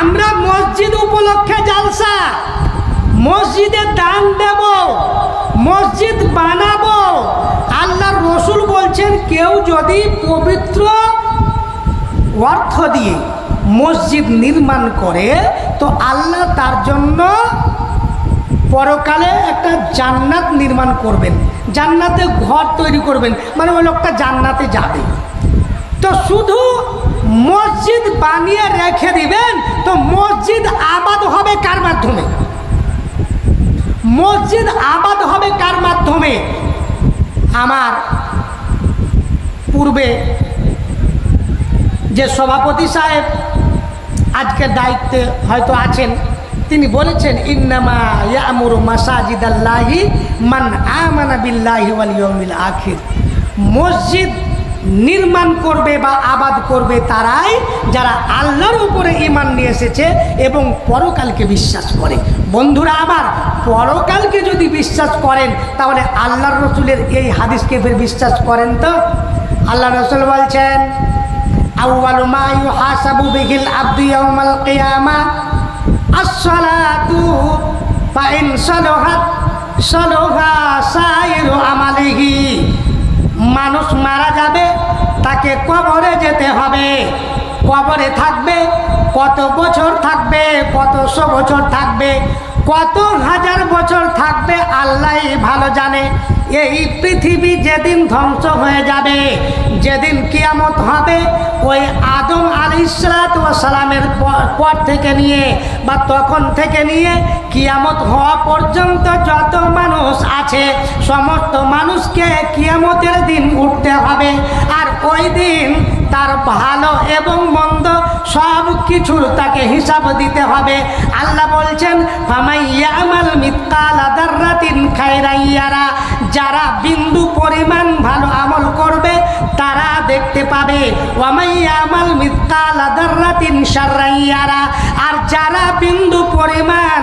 আমরা মসজিদ উপলক্ষে জালসা। মসজিদে দান দেব, মসজিদ বানাবো। আল্লাহর রসুল বলছেন, কেউ যদি পবিত্র অর্থ দিয়ে মসজিদ নির্মাণ করে, তো আল্লাহ তার জন্য পরকালে একটা জান্নাত নির্মাণ করবেন। জান্নাতে ঘর তৈরি করবেন। মানে ওই লোকটা জান্নাতে যাবে। তো শুধু মসজিদ বানিয়ে রেখে দিবেন, তো মসজিদ আবাদ হবে কার মাধ্যমে? মসজিদ আবাদ হবে কার মাধ্যমে? আমার পূর্বে যে সভাপতি সাহেব আজকের দায়িত্বে হয়তো আছেন, তিনি বলেছেন, ইন্নামা ইয়ামুরু মাসাজিদ আল্লাহি মান আমানা বিল্লাহি ওয়াল আখির। মসজিদ নির্মাণ করবে বা আবাদ করবে তারাই যারা আল্লাহর উপরে ইমান নিয়ে এসেছে এবং পরকালকে বিশ্বাস করে। বন্ধুরা আমার, পরকালকে যদি বিশ্বাস করেন, তাহলে আল্লাহর রসুলের এই হাদিসকে ফের বিশ্বাস করেন তো? আল্লাহ রসুল বলছেন, আউয়ালু মা আমালিহি। মানুষ মারা যাবে, তাকে কবরে যেতে হবে। কবরে থাকবে, কত বছর থাকবে কতশো বছর থাকবে, কত হাজার বছর থাকবে আল্লাহ ভালো জানে। এই পৃথিবী যেদিন ধ্বংস হয়ে যাবে, যেদিন কিয়ামত হবে, ওই আদম আলী সালামের পর থেকে নিয়ে বা তখন থেকে নিয়ে কিয়ামত হওয়া পর্যন্ত যত মানুষ আছে, সমস্ত মানুষকে কিয়ামতের দিন উঠতে হবে। আর ওই দিন তার ভালো এবং মন্দ সব কিছুর তাকে হিসাব দিতে হবে। আল্লাহ বলছেন, ফামাইয়ামাল মিত্তাল আদাররাতিন খায়রাইয়ারা যারা বিন্দু পরিমাণ ভালো আমল করবে, তারা দেখতে পাবে মিত্তাল আর যারা বিন্দু পরিমাণ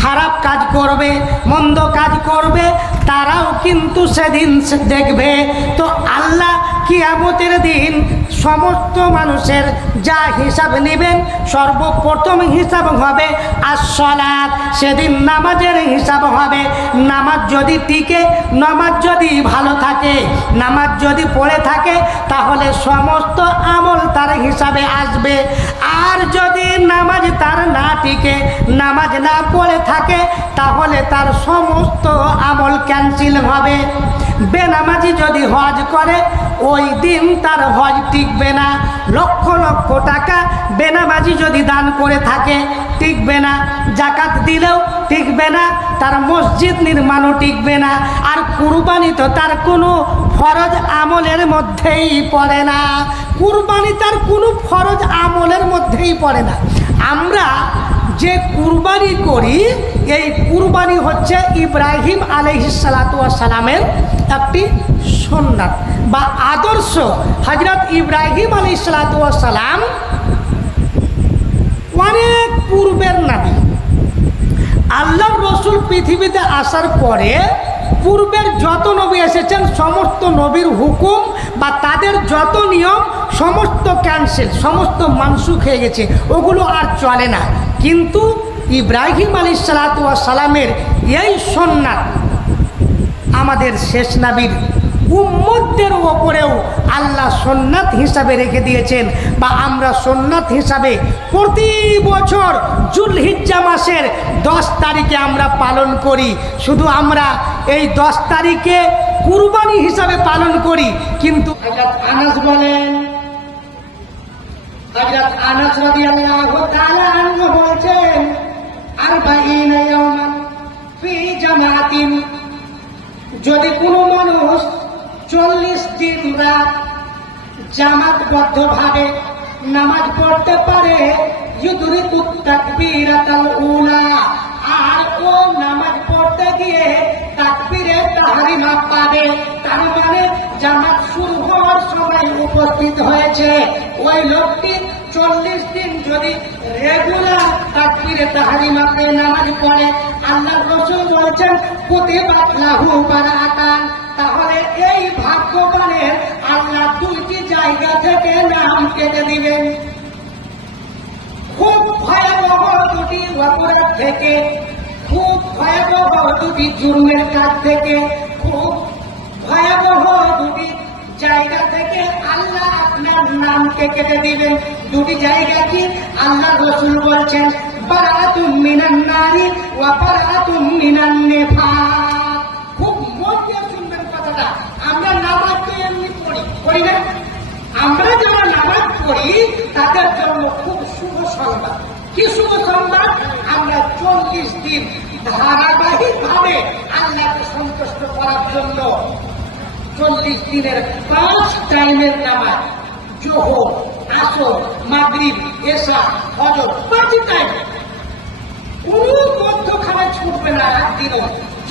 খারাপ কাজ করবে, মন্দ কাজ করবে, তারাও কিন্তু সেদিন দেখবে। তো আল্লাহ কিয়ামতের দিন সমস্ত মানুষের যা হিসাব নেবেন, সর্বপ্রথম হিসাব হবে আসলাদ সেদিন নামাজের হিসাব হবে। নামাজ যদি টিকে, নামাজ যদি ভালো থাকে, নামাজ যদি পড়ে থাকে, তাহলে সমস্ত আমল তার হিসাবে আসবে। আর যদি নামাজ তার না টিকে, নামাজ না পড়ে থাকে, তাহলে তার সমস্ত আমল ক্যান্সেল হবে। বেনামাজি যদি হজ করে, ওই দিন তার হজ টিকবে না। লক্ষ লক্ষ টাকা বেনামাজি যদি দান করে থাকে, টিকবে না। জাকাত দিলেও টিকবে না। তার মসজিদ নির্মাণও টিকবে না। আর কুরবানি তো তার কোনো ফরজ আমলের মধ্যেই পড়ে না। কুরবানি তার কোনো ফরজ আমলের মধ্যেই পড়ে না। আমরা যে কুরবানি করি, এই কুরবানি হচ্ছে ইব্রাহিম সালামের একটি সন্ন্যাত বা আদর্শ হজরত ইব্রাহিম সালাম অনেক পূর্বের নাবি। আল্লাহ রসুল পৃথিবীতে আসার পরে পূর্বের যত নবী এসেছেন, সমস্ত নবীর হুকুম বা তাদের যত নিয়ম, সমস্ত ক্যান্সেল সমস্ত মানসুখ হয়ে গেছে, ওগুলো আর চলে না। কিন্তু ইব্রাহিম আলী সালামের এই সন্ন্যাত আমাদের শেষ নাবির উম্মতদের ওপরেও আল্লাহ সোননাথ হিসাবে রেখে দিয়েছেন বা আমরা সোননাথ হিসাবে প্রতি বছর জুলহিজ্জা মাসের দশ তারিখে আমরা পালন করি। শুধু আমরা এই দশ তারিখে কুরবানি হিসাবে পালন করি, কিন্তু আনাস বলেন বলেছেন যদি কোনো চল্লিশ দিন রাত জামাতবদ্ধ ভাবে নামাজ পড়তে পারে। আর ও নামাজ পড়তে গিয়ে তাকবীরে তাহরিমা পাবে। তার মানে জামাত শুরু হওয়ার সময় উপস্থিত হয়েছে। ওই লোকটি চল্লিশ দিন যদি রেগুলার তাকবীরে তাহরিমাতে নামাজ পড়ে আল্লাহ রসুল বলছেন প্রতিবাদ লাহু বারাকান তাহলে এই ভাগ্যবানের আল্লাহ দুইটি জায়গা থেকে নাম কেটে দিবেন। খুব ভয়াবহ দুটি অপরাধ থেকে, খুব ভয়াবহ দুটি জুর্মের কাজ থেকে, খুব ভয়াবহ দুটি জায়গা থেকে আল্লাহ আপনার নামকে কেটে দিবেন। দুটি জায়গা কি? আল্লাহ রসুল বলছেন বারাতুম মিনান নারী ওয়া বারাতুম মিনান মন দিয়ে শুনবেন আমরা নামাজ এমনি পড়ি পড়ি না। আমরা যারা নামাজ পড়ি তাদের জন্য খুব শুভ সংবাদ। কি শুভ সংবাদ? আমরা চল্লিশ দিন ধারাবাহিক ভাবে আল্লাহকে সন্তুষ্ট করার জন্য চল্লিশ দিনের পাঁচ টাইমের নামাজ, জোহর, আসর, মাগরিব এসা হজর, পাঁচই টাইম। কোন মধ্যখানে ছুটবে না একদিনও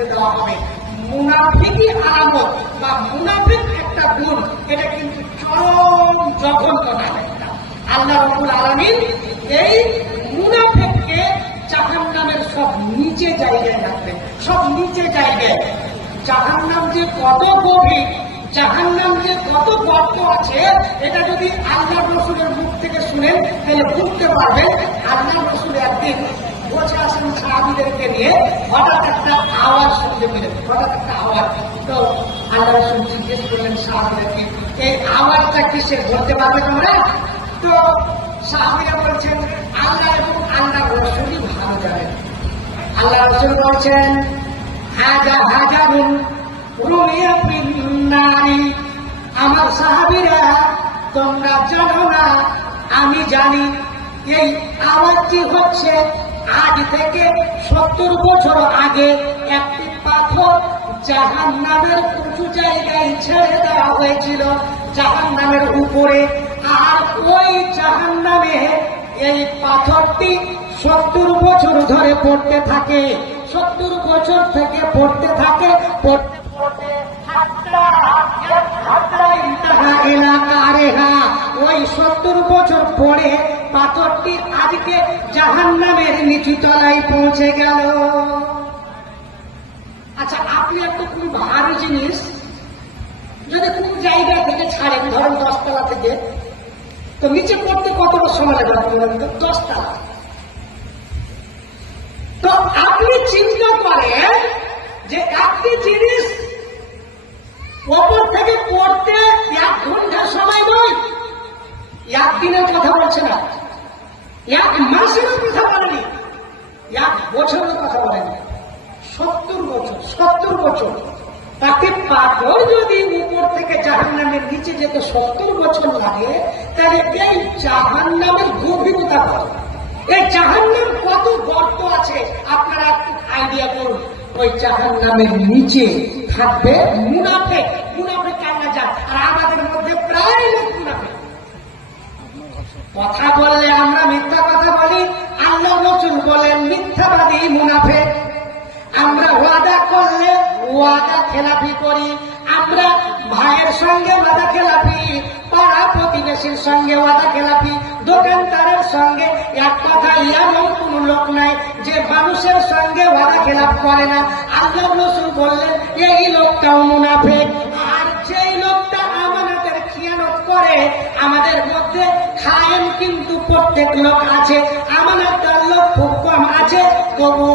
কেটে দেওয়া হবে। মুনাফিকই আলামত বা মুনাফিক একটা গুণ, এটা কিন্তু চরম জঘন্য নাম একটা। আল্লাহ রবুল আলমিন এই মুনাফিককে জাহান নামের সব নিচে জায়গায় রাখবেন। সব নিচে জায়গায়। জাহান নাম যে কত গভীর জাহান নাম যে কত গর্ত আছে, এটা যদি আল্লাহ রসুলের মুখ থেকে শুনেন, তাহলে বুঝতে পারবেন আল্লাহ রসুল একদিন বসে আসেন সাহাবিদেরকে নিয়ে হঠাৎ একটা আওয়াজ শুনতে পেলেন। হঠাৎ একটা আওয়াজ। তো আল্লাহ রসুল জিজ্ঞেস করলেন সাহাবিদেরকে, এই আওয়াজটা কিসের? ধরতে পারবে তোমরা? তো সাহাবিরা বলছেন, আল্লাহ এবং আল্লাহ রসুলই ভালো জানেন। আল্লাহ রসুল বলছেন, হাজা হাজারুন রুমিয়া নারী আমার সাহাবিরা তোমরা জানো না, আমি জানি এই আওয়াজটি হচ্ছে? আজ থেকে সত্তর বছর আগে একটি পাথর জাহান নামের উঁচু জায়গায় ছেড়ে দেওয়া হয়েছিল। জাহান নামের উপরে। আর ওই জাহান নামে এই পাথরটি সত্তর বছর ধরে পড়তে থাকে। সত্তর বছর থেকে পড়তে থাকে। এলাকা ওই সত্তর বছর পরে পাথরটি আজকে জাহান নামের নিচু তলায় পৌঁছে গেল। আচ্ছা আপনি একটা খুব ভারী জিনিস যদি কোন জায়গা থেকে ছাড়েন, ধরেন দশতলা থেকে, তো নিচে পড়তে কত সময় লাগবে আপনি বলেন তো? দশতলা। তো আপনি চিন্তা করেন যে একটি জিনিস ওপর থেকে পড়তে এক ঘণ্টা সময় নয়, একদিনের কথা বলছে না। এক মাসেরও কথা বলেনি। এক বছরের কথা বলেনি। সত্তর বছর সত্তর বছর। তাকে পাথর যদি উপর থেকে জাহান নামের নিচে যেতে সত্তর বছর লাগে, তাহলে এই জাহান নামের গভীরতা কত? এই জাহান নাম কত গর্ত আছে? আপনারা আইডিয়া করুন। ওই জাহান নামের নিচে থাকবে মুনাফে মুনাফে কান্না যান আর আমাদের মধ্যে প্রায় লোক মুনাফে কথা বললে আমরা মিথ্যা বলেন, মিথ্যাবাদী মুনাফে। আমরা ওয়াদা করলে ওয়াদা খেলাপি করি। আমরা ভাইয়ের সঙ্গে ওয়াদা খেলাপি পাড়া প্রতিবেশীর সঙ্গে ওয়াদা খেলাপি দোকানদারের সঙ্গে। এক কথা এমন কোন লোক নাই যে মানুষের সঙ্গে ওয়াদা খেলাপ করে না। আল্লাহ রসুল বললেন, এই লোকটাও মুনাফে করে আমাদের মধ্যে খায়েন কিন্তু প্রত্যেক লোক আছে আমাদের লোক খুব কম আছে তবু